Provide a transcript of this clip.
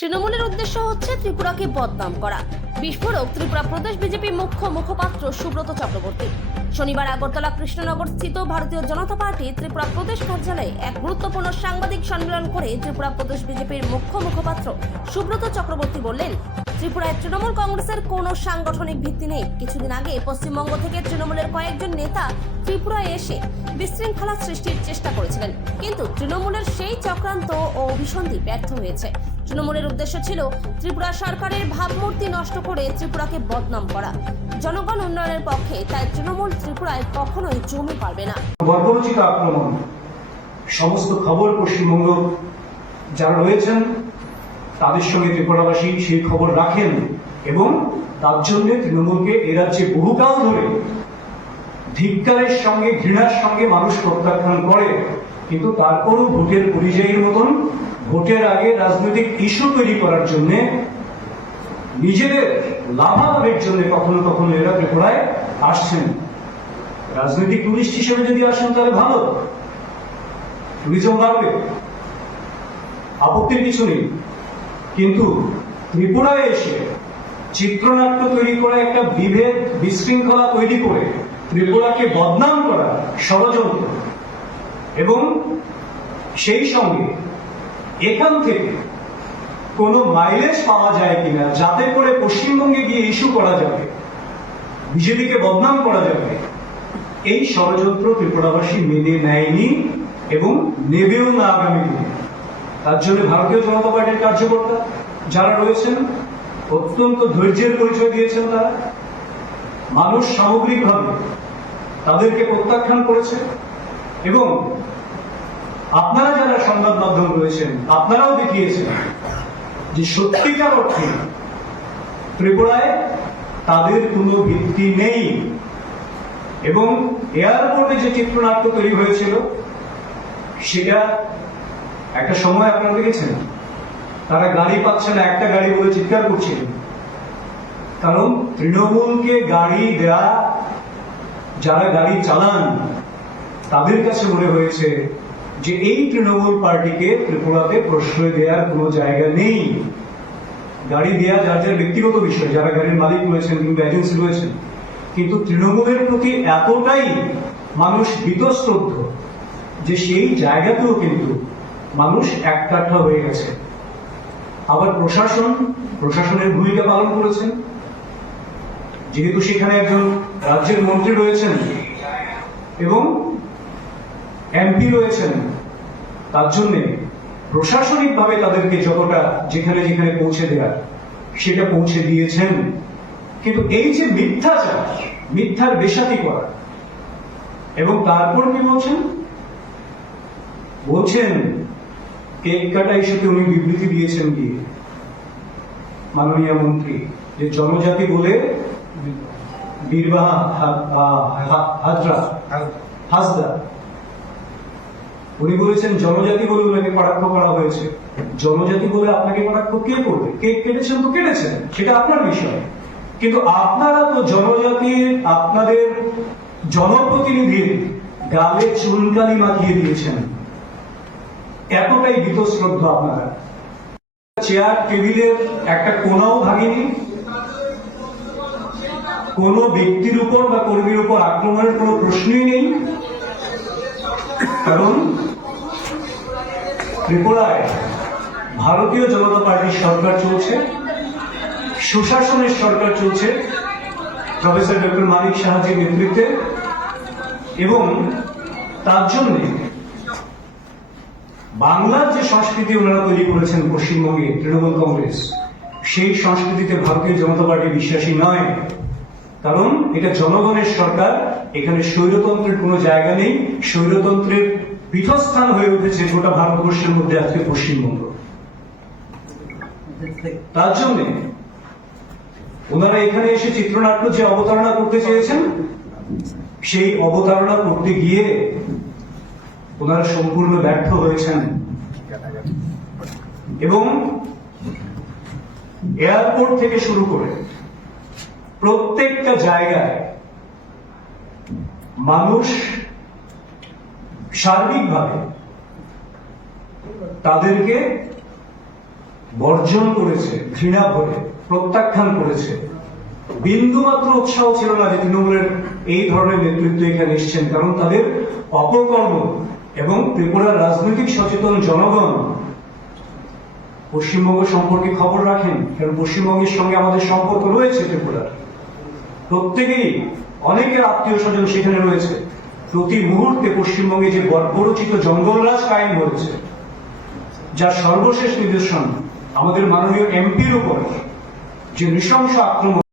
তৃণমূলের উদ্দেশ্য হচ্ছে ত্রিপুরাকে বদনাম করা। বিস্ফোরক, ত্রিপুরা প্রদেশ বিজেপি মুখ্য মুখপাত্র সুব্রত চক্রবর্তী। শনিবার আগরতলা কৃষ্ণনগর স্থিত ভারতীয় জনতা পার্টি ত্রিপুরা প্রদেশ কার্যালয়ে এক গুরুত্বপূর্ণ সাংবাদিক সম্মেলন করে ত্রিপুরা প্রদেশ বিজেপির মুখ্য মুখপাত্র সুব্রত চক্রবর্তী বললেন, ত্রিপুরায় তৃণমূল কংগ্রেসের কোনো সাংগঠনিক ভিত্তি নেই। কিছুদিন আগে পশ্চিমবঙ্গ থেকে তৃণমূলের কয়েকজন নেতা ত্রিপুরায় এসে বিশৃঙ্খলা সৃষ্টির চেষ্টা করেছিলেন। কিন্তু তৃণমূলের সেই চক্রান্ত ও অভিসন্ধি ব্যর্থ হয়েছে। তৃণমূলের উদ্দেশ্য ছিল ত্রিপুরা সরকারের ভাবমূর্তি নষ্ট করে ত্রিপুরাকে বদনাম করা। জনগণ উন্নয়নের পক্ষে, তাই তৃণমূল ত্রিপুরায় কখনোই জমি পারবে না। বর্বরচিত আক্রমণ। সমস্ত খবর পশ্চিমবঙ্গ যারা রয়েছেন, তাদের সঙ্গে ত্রিপুরাবাসী সেই খবর রাখেন এবং তার জন্য তৃণমূলকে এ রাজ্যে বহুকাল ধরে ধিক্কারের সঙ্গে, ঘৃণার সঙ্গে মানুষ প্রত্যাখ্যান করে। কিন্তু তারপরও ভোটের পরিযায়ীর মতন ভোটের আগে রাজনৈতিক ইস্যু তৈরি করার জন্য নিজেদের লাভালাভের জন্য কখনো কখনো এরা ত্রিপুরায় আসছেন। রাজনৈতিক টুরিস্ট হিসেবে যদি আসেন, তাহলে ভালো। টুরিজম বাড়বে। আপত্তির কিছু নেই। কিন্তু ত্রিপুরায় এসে চিত্রনাট্য তৈরি করে, একটা বিভেদ বিশৃঙ্খলা তৈরি করে ত্রিপুরাকে বদনাম করা ষড়যন্ত্র এবং সেই সঙ্গে এখান থেকে কোনো মাইলেজ পাওয়া যায় কিনা, যাতে করে পশ্চিমবঙ্গে গিয়ে ইস্যু করা যাবে, বিজেপিকে বদনাম করা যাবে, এই ষড়যন্ত্র ত্রিপুরাবাসী মেনে নেয়নি এবং নেবেও না আগামী দিনে। তার জন্য ভারতীয় জনতা পার্টির কার্যকর্তা যারা রয়েছেন, অত্যন্ত ধৈর্যের পরিচয় দিয়েছেন তারা, মানুষ সামগ্রিকভাবে তাদেরকে প্রত্যাখ্যান করেছে এবং আপনারা যারা সংবাদ মাধ্যম রয়েছেন, আপনারাও দেখিয়েছেন যে সত্যিকার অর্থে ত্রিপুরায় তাদের কোনো ভিত্তি নেই। এবং এয়ারপোর্টে যে চিত্রনাট্য তৈরি হয়েছিল, সেটা একটা সময় আপনারা দেখেছেন। তারা গাড়ি পাচ্ছে না, একটা গাড়ি বলে চিৎকার করছিল কারণ তৃণমূলকে গাড়ি দেয়া, যারা গাড়ি চালান, তাদের কাছে মনে হয়েছে যে এই তৃণমূল পার্টিকে ত্রিপুরাতে প্রশ্রয় দেওয়ার কোনো জায়গা নেই। গাড়ি দেয়া, যার যার ব্যক্তিগত বিষয়, যারা গাড়ির মালিক রয়েছেন কিংবা এজেন্সি রয়েছেন। কিন্তু তৃণমূলের প্রতি এতটাই মানুষ বিতশ্রদ্ধ যে সেই জায়গাতেও কিন্তু মানুষ এককাঠা হয়ে গেছে। আবার প্রশাসন, প্রশাসনের ভূমিকা পালন করেছেন। যেহেতু সেখানে একজন রাজ্যের মন্ত্রী রয়েছেন এবং এমপি রয়েছেন। তার জন্যে প্রশাসনিকভাবে তাদেরকে যতটা যেখানে যেখানে পৌঁছে দেওয়ার সেটা পৌঁছে দিয়েছেন। কিন্তু এই যে মিথ্যাচার, মিথ্যার বেসাতি করা, এবং তারপর কি বলছেন? বলছেন, কেক কাটা ইস্যুতে উনি বিবৃতি দিয়েছেন গিয়ে মাননীয় মন্ত্রী, যে জনজাতি বলে বীরবাহা হাজরা হাসদা উনি বলেছেন, জনজাতি বলে ওনাকে কটাক্ষ করা হয়েছে। জনজাতি বলে আপনাকে কটাক্ষ কে করবে? কেক কেটেছেন তো কেটেছেন, সেটা আপনার বিষয়। কিন্তু আপনারা তো জনজাতির আপনাদের জনপ্রতিনিধির গালে চুনকালি মাখিয়ে দিয়েছেন। এতটাই বীতশ্রদ্ধ আপনারা। চেয়ার, টেবিলের একটা কোনাও ভাঙেনি। কোনো ব্যক্তির উপর বা কর্মীর উপর আক্রমণের কোনো প্রশ্নই নেই। কারণ ত্রিপুরায় ভারতীয় জনতা পার্টির সরকার চলছে, সুশাসনের সরকার চলছে, প্রফেসর ডক্টর মানিক সাহাজির নেতৃত্বে এবং তার জন্য বাংলার যে সংস্কৃতি ওনারা তৈরি করেছেন পশ্চিমবঙ্গে তৃণমূল কংগ্রেস, সেই সংস্কৃতিতে ভারতীয় জনতা পার্টি বিশ্বাসী নয়। কারণ এটা জনগণের সরকার, এখানে স্বৈরতন্ত্রের কোনো জায়গা নেই। স্বৈরতন্ত্রের পীঠস্থান হয়ে উঠেছে গোটা ভারতবর্ষের মধ্যে আজকে পশ্চিমবঙ্গ। তার জন্য ওনারা এখানে এসে চিত্রনাট্য যে অবতারণা করতে চেয়েছেন, সেই অবতারণা করতে গিয়ে ওনারা সম্পূর্ণ ব্যর্থ হয়েছেন। এবং এয়ারপোর্ট থেকে শুরু করে প্রত্যেকটা জায়গায় মানুষ সার্বিকভাবে তাদেরকে বর্জন করেছে, ঘৃণা ভরে প্রত্যাখ্যান করেছে। বিন্দুমাত্র উৎসাহ ছিল না যে তৃণমূলের এই ধরনের নেতৃত্ব এখানে এসছেন, কারণ তাদের অপকর্ম এবং ত্রিপুরার রাজনৈতিক সচেতন জনগণ পশ্চিমবঙ্গ সম্পর্কে খবর রাখেন, কারণ পশ্চিমবঙ্গের সঙ্গে আমাদের সম্পর্ক রয়েছে ত্রিপুরার। প্রত্যেকেই অনেকের আত্মীয় স্বজন সেখানে রয়েছে। প্রতি মুহূর্তে পশ্চিমবঙ্গে যে বর্বরচিত জঙ্গলরাজ কায়েম হয়েছে, যার সর্বশেষ নিদর্শন আমাদের মাননীয় এমপির উপর, যে নৃশংস আক্রমণ